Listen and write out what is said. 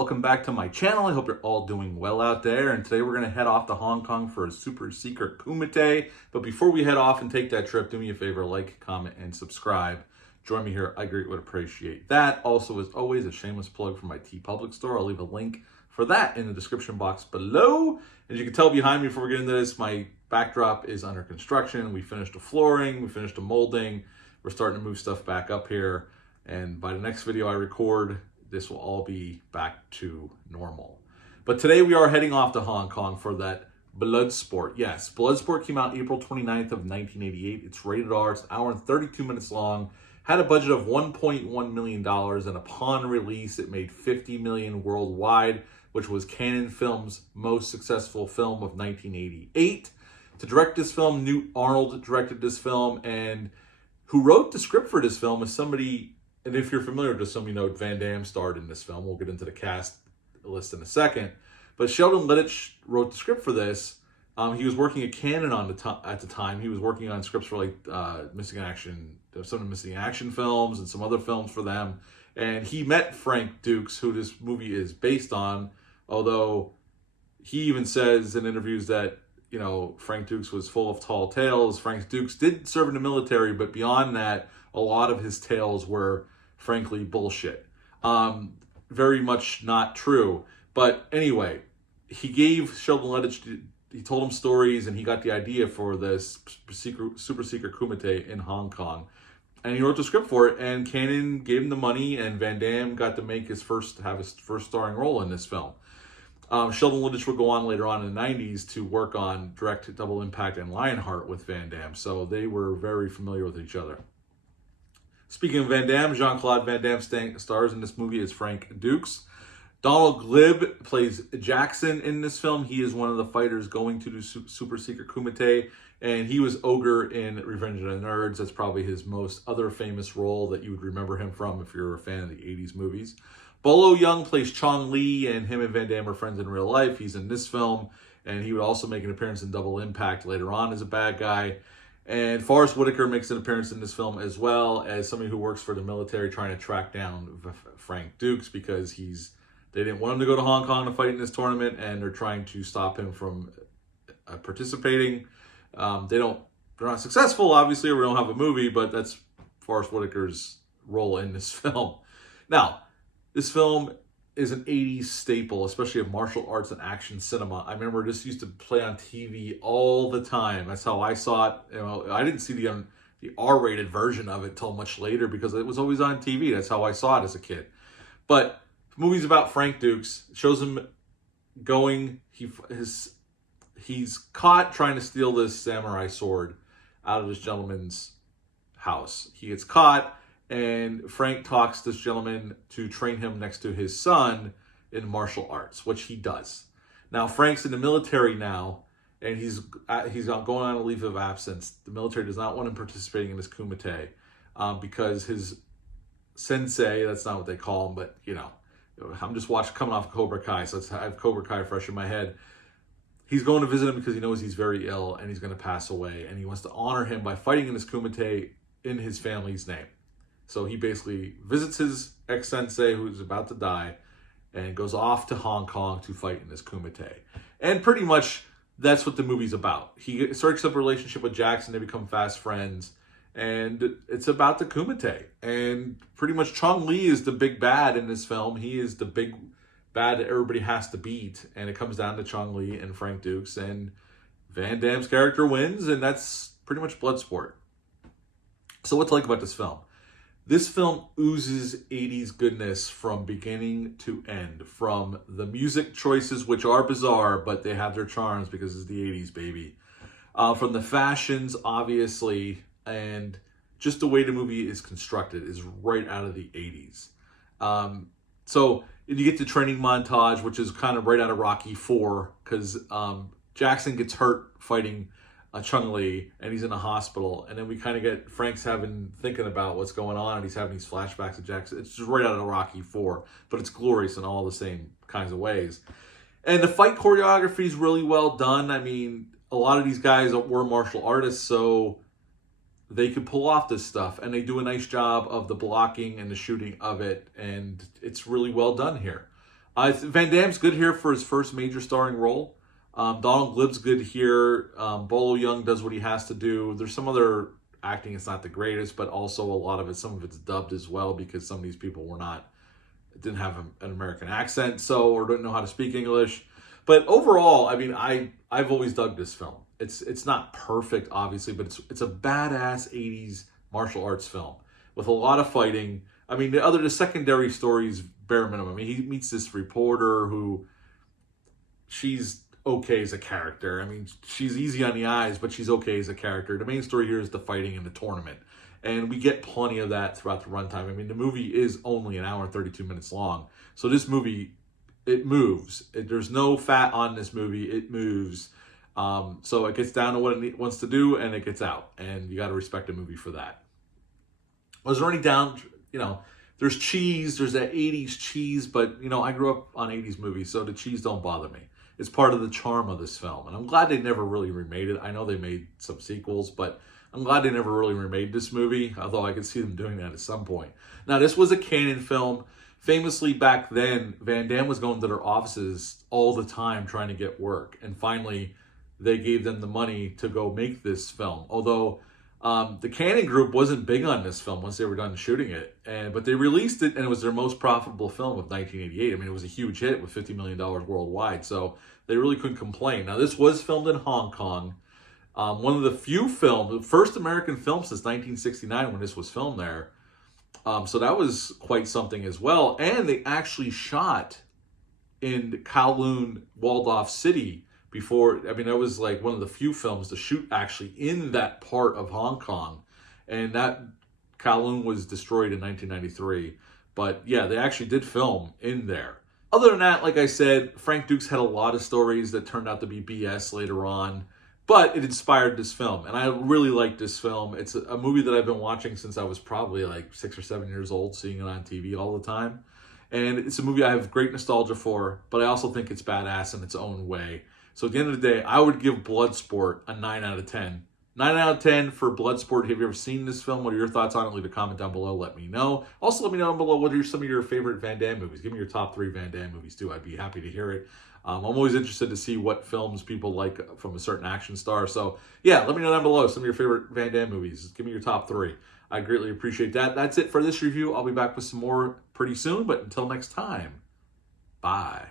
welcome back to my channel. I hope you're all doing well out there. And today we're going to head off to Hong Kong for a super secret kumite. But before we head off and take that trip, do me a favor, like, comment, and subscribe. Join me here. I greatly would appreciate that. Also, as always, a shameless plug for my TeePublic store. I'll leave a link for that in the description box below. As you can tell behind me before we get into this, my backdrop is under construction. We finished the flooring. We finished the molding. We're starting to move stuff back up here. And by the next video I record, this will all be back to normal. But today we are heading off to Hong Kong for that Bloodsport. Yes, Bloodsport came out April 29th of 1988. It's rated R. It's an hour and 32 minutes long. Had a budget of $1.1 million, and upon release, it made $50 million worldwide, which was Cannonfilms' most successful film of 1988. To direct this film, Newt Arnold directed this film, and who wrote the script for this film is somebody. And if you're familiar with this film, you know Van Damme starred in this film. We'll get into the cast list in a second. But Sheldon Littich wrote the script for this. He was working at Cannon at the time. He was working on scripts for like some of the missing action films and some other films for them. And he met Frank Dukes, who this movie is based on. Although he even says in interviews that, you know, Frank Dukes was full of tall tales. Frank Dukes did serve in the military, but beyond that, a lot of his tales were, frankly, bullshit. Very much not true. But anyway, he gave Sheldon Littich, he told him stories, and he got the idea for this super secret kumite in Hong Kong. And he wrote the script for it, and Cannon gave him the money, and Van Damme got to have his first starring role in this film. Sheldon Littich would go on later on in the 90s to work on Direct, Double Impact, and Lionheart with Van Damme. So they were very familiar with each other. Speaking of Van Damme, Jean-Claude Van Damme stars in this movie as Frank Dukes. Donald Glib plays Jackson in this film. He is one of the fighters going to do super secret kumite, and he was Ogre in Revenge of the Nerds. That's probably his most other famous role that you would remember him from if you're a fan of the 80s movies. Bolo Young plays Chong Li, and him and Van Damme are friends in real life. He's in this film, and he would also make an appearance in Double Impact later on as a bad guy. And Forrest Whitaker makes an appearance in this film as well as somebody who works for the military trying to track down Frank Dukes because they didn't want him to go to Hong Kong to fight in this tournament, and they're trying to stop him from participating. They're not successful, obviously, or we don't have a movie, but that's Forrest Whitaker's role in this film. Now, this film is an 80s staple, especially of martial arts and action cinema. I remember this used to play on TV all the time. That's how I saw it. You know, I didn't see the R-rated version of it till much later because it was always on TV. That's how I saw it as a kid. But the movie's about Frank Dukes. It shows him going. He's caught trying to steal this samurai sword out of this gentleman's house. He gets caught. And Frank talks this gentleman to train him next to his son in martial arts, which he does. Now, Frank's in the military now, and he's going on a leave of absence. The military does not want him participating in this kumite because his sensei, that's not what they call him, but, you know, I'm just coming off of Cobra Kai, so I have Cobra Kai fresh in my head. He's going to visit him because he knows he's very ill and he's going to pass away, and he wants to honor him by fighting in this kumite in his family's name. So he basically visits his ex-sensei who's about to die and goes off to Hong Kong to fight in this kumite. And pretty much that's what the movie's about. He strikes up a relationship with Jackson. They become fast friends. And it's about the kumite. And pretty much Chong Li is the big bad in this film. He is the big bad that everybody has to beat. And it comes down to Chong Li and Frank Dukes. And Van Damme's character wins. And that's pretty much Bloodsport. So what to like about this film? This film oozes 80s goodness from beginning to end. From the music choices, which are bizarre, but they have their charms because it's the 80s, baby. From the fashions, obviously, and just the way the movie is constructed is right out of the 80s. So you get the training montage, which is kind of right out of Rocky IV, because Jackson gets hurt fighting Chung Li, and he's in a hospital, and then we kind of get Frank's thinking about what's going on, and he's having these flashbacks of Jackson. It's just right out of Rocky IV, but it's glorious in all the same kinds of ways. And the fight choreography is really well done. I mean, a lot of these guys were martial artists, so they could pull off this stuff, and they do a nice job of the blocking and the shooting of it, and it's really well done here. Van Damme's good here for his first major starring role. Donald Glib's good here. Bolo Young does what he has to do. There's some other acting, it's not the greatest, but also a lot of it, some of it's dubbed as well because some of these people didn't have an American accent, or didn't know how to speak English. But overall, I mean, I've always dug this film. It's not perfect, obviously, but it's a badass 80s martial arts film with a lot of fighting. I mean, the secondary stories, bare minimum. I mean, he meets this reporter who, she's okay as a character. I mean, she's easy on the eyes, but she's okay as a character. The main story here is the fighting in the tournament. And we get plenty of that throughout the runtime. I mean, the movie is only an hour and 32 minutes long. So this movie, it moves. There's no fat on this movie. It moves. So it gets down to what it wants to do, and it gets out. And you got to respect a movie for that. I was running down, there's cheese. There's that 80s cheese. But, I grew up on 80s movies, so the cheese don't bother me. It's part of the charm of this film. And I'm glad they never really remade it. I know they made some sequels, but I'm glad they never really remade this movie, although I could see them doing that at some point. Now, this was a Cannon film. Famously, back then, Van Damme was going to their offices all the time trying to get work. And finally, they gave them the money to go make this film. Although the Cannon Group wasn't big on this film once they were done shooting it. But they released it, and it was their most profitable film of 1988. I mean, it was a huge hit with $50 million worldwide. So they really couldn't complain. Now, this was filmed in Hong Kong. One of the few films, the first American film since 1969 when this was filmed there. So that was quite something as well. And they actually shot in Kowloon, Waldorf City before. I mean, that was like one of the few films to shoot actually in that part of Hong Kong. And that Kowloon was destroyed in 1993. But yeah, they actually did film in there. Other than that, like I said, Frank Dukes had a lot of stories that turned out to be BS later on. But it inspired this film, and I really like this film. It's a movie that I've been watching since I was probably like 6 or 7 years old, seeing it on TV all the time. And it's a movie I have great nostalgia for, but I also think it's badass in its own way. So at the end of the day, I would give Bloodsport a 9 out of 10. 9 out of 10 for Bloodsport. Have you ever seen this film? What are your thoughts on it? Leave a comment down below. Let me know. Also, let me know down below what are some of your favorite Van Damme movies. Give me your top 3 Van Damme movies, too. I'd be happy to hear it. I'm always interested to see what films people like from a certain action star. So, yeah, let me know down below some of your favorite Van Damme movies. Give me your top 3. I greatly appreciate that. That's it for this review. I'll be back with some more pretty soon. But until next time, bye.